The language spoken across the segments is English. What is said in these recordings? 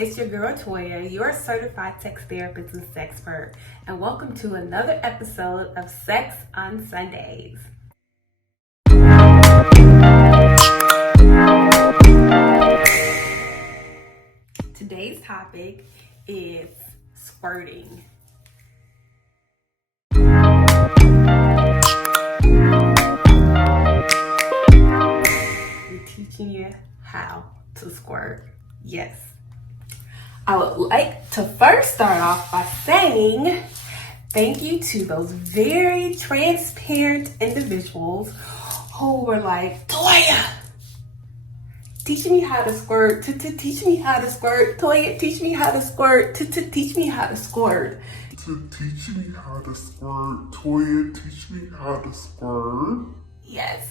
it's your girl Toya, your certified sex therapist and sexpert, and welcome to another episode of Sex on Sundays. Today's topic is squirting. We're teaching you how to squirt. Yes. I would like to first start off by saying thank you to those very transparent individuals who were like, Toya, teach me how to squirt, teach me how to squirt, Toya, teach me how to squirt, teach me how to squirt. Teach me how to squirt, Toya, teach me how to squirt. Yes.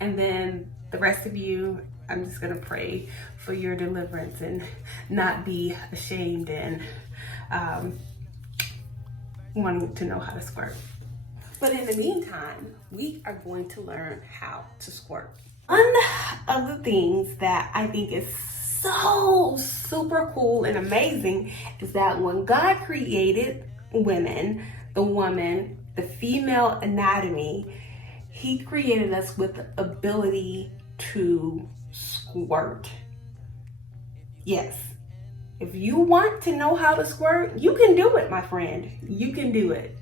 And then the rest of you, I'm just gonna pray for your deliverance and not be ashamed and wanting to know how to squirt. But in the meantime, we are going to learn how to squirt. One of the things that I think is so super cool and amazing is that when God created women, the woman, the female anatomy, He created us with the ability to squirt. Yes. If you want to know how to squirt, you can do it, my friend. You can do it.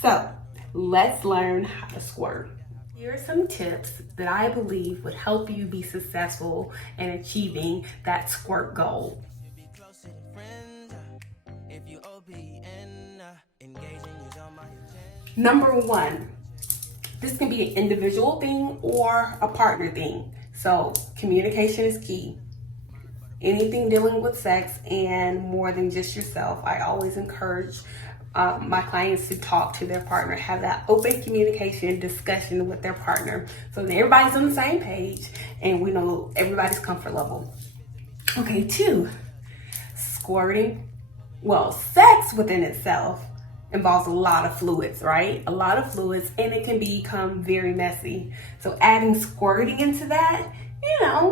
So let's learn how to squirt. Here are some tips that I believe would help you be successful in achieving that squirt goal. Number one, this can be an individual thing or a partner thing. So communication is key. Anything dealing with sex and more than just yourself, I always encourage my clients to talk to their partner, have that open communication discussion with their partner so that everybody's on the same page and we know everybody's comfort level. Okay, 2, squirting. Well, sex within itself involves a lot of fluids, right? A lot of fluids, and it can become very messy. So adding squirting into that,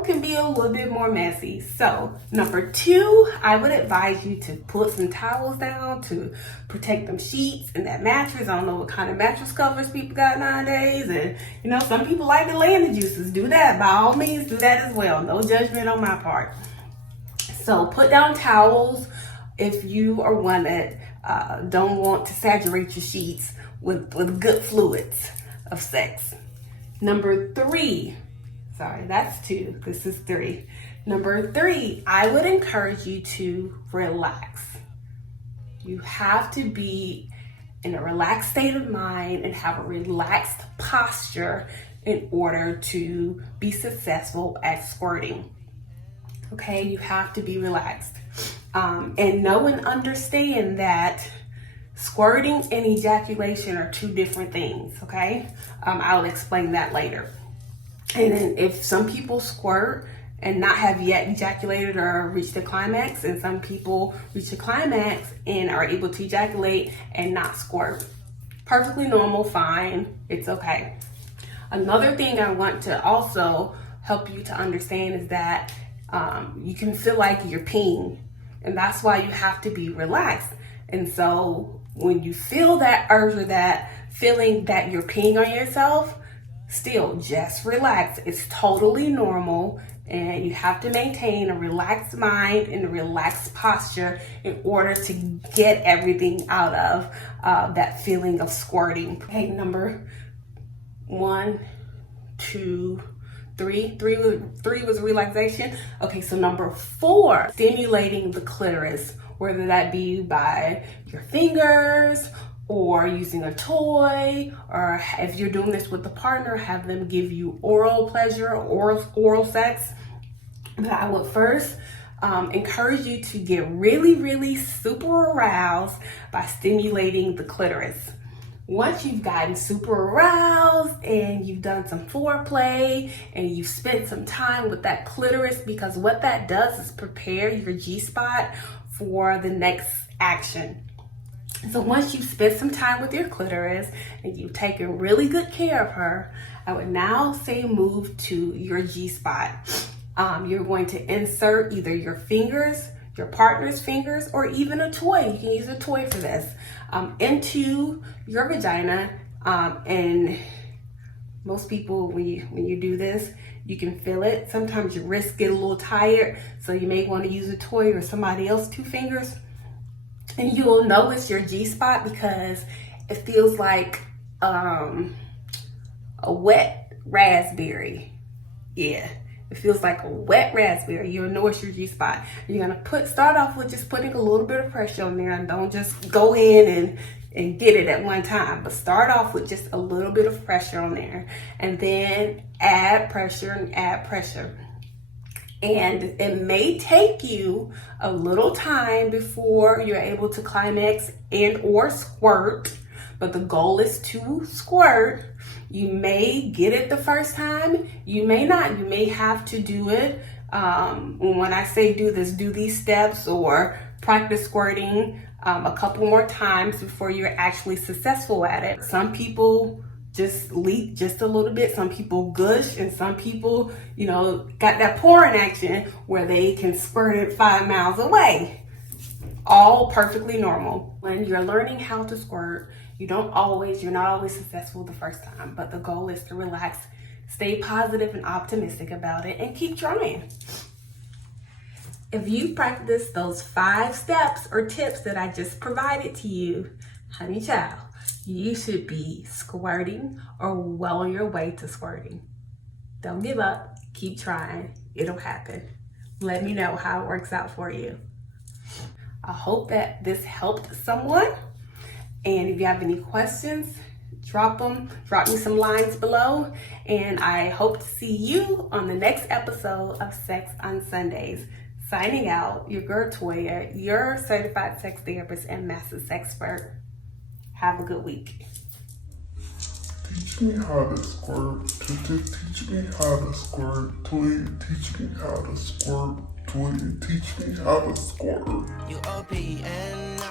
can be a little bit more messy. So number 2, I would advise you to put some towels down to protect them sheets and that mattress. I don't know what kind of mattress covers people got nowadays. And, some people like to lay in the juices. Do that. By all means, do that as well. No judgment on my part. So put down towels if you are one that don't want to saturate your sheets with good fluids of sex. Number 3, sorry, that's 2, this is 3. Number 3, I would encourage you to relax. You have to be in a relaxed state of mind and have a relaxed posture in order to be successful at squirting. Okay, you have to be relaxed. And know and understand that squirting and ejaculation are 2 different things, okay? I'll explain that later. And then if some people squirt and not have yet ejaculated or reached the climax, and some people reach the climax and are able to ejaculate and not squirt. Perfectly normal, fine, it's okay. Another thing I want to also help you to understand is that you can feel like you're peeing, and that's why you have to be relaxed. And so when you feel that urge or that feeling that you're peeing on yourself, still just relax. It's totally normal, and you have to maintain a relaxed mind and a relaxed posture in order to get everything out of that feeling of squirting. Okay, number 1, 2, 3 was relaxation. Okay, so number 4, stimulating the clitoris, whether that be by your fingers or using a toy, or if you're doing this with a partner, have them give you oral pleasure, oral sex. But I would first encourage you to get really, really super aroused by stimulating the clitoris. Once you've gotten super aroused and you've done some foreplay and you've spent some time with that clitoris, because what that does is prepare your G-spot for the next action. So once you've spent some time with your clitoris and you've taken really good care of her, I would now say move to your G-spot. You're going to insert either your fingers, your partner's fingers or even a toy. You can use a toy for this, into your vagina. And most people, when you do this, you can feel it. Sometimes your wrists get a little tired, so you may want to use a toy or somebody else's 2 fingers. And you will know it's your G-spot because it feels like a wet raspberry. Yeah, it feels like a wet raspberry. You'll know it's your G-spot. You're gonna start off with just putting a little bit of pressure on there, and don't just go in and get it at one time, but start off with just a little bit of pressure on there, and then add pressure and add pressure. And it may take you a little time before you're able to climax and or squirt, but the goal is to squirt. You may get it the first time, you may not. You may have to do it, when I say do this, do these steps or practice squirting a couple more times before you're actually successful at it. Some people just leak just a little bit, some people gush, and some people, got that pouring action where they can squirt it 5 miles away. All perfectly normal. When you're learning how to squirt, you're not always successful the first time, but the goal is to relax, stay positive and optimistic about it, and keep trying. If you practice those 5 steps or tips that I just provided to you, honey child, you should be squirting or well on your way to squirting. Don't give up. Keep trying. It'll happen. Let me know how it works out for you. I hope that this helped someone. And if you have any questions, drop me some lines below. And I hope to see you on the next episode of Sex on Sundays. Signing out, your girl Toya, your certified sex therapist and master sex expert. Have a good week. Teach me how to squirt. Teach me how to squirt. Toya, teach me how to squirt. Toya, teach me how to squirt. You OP and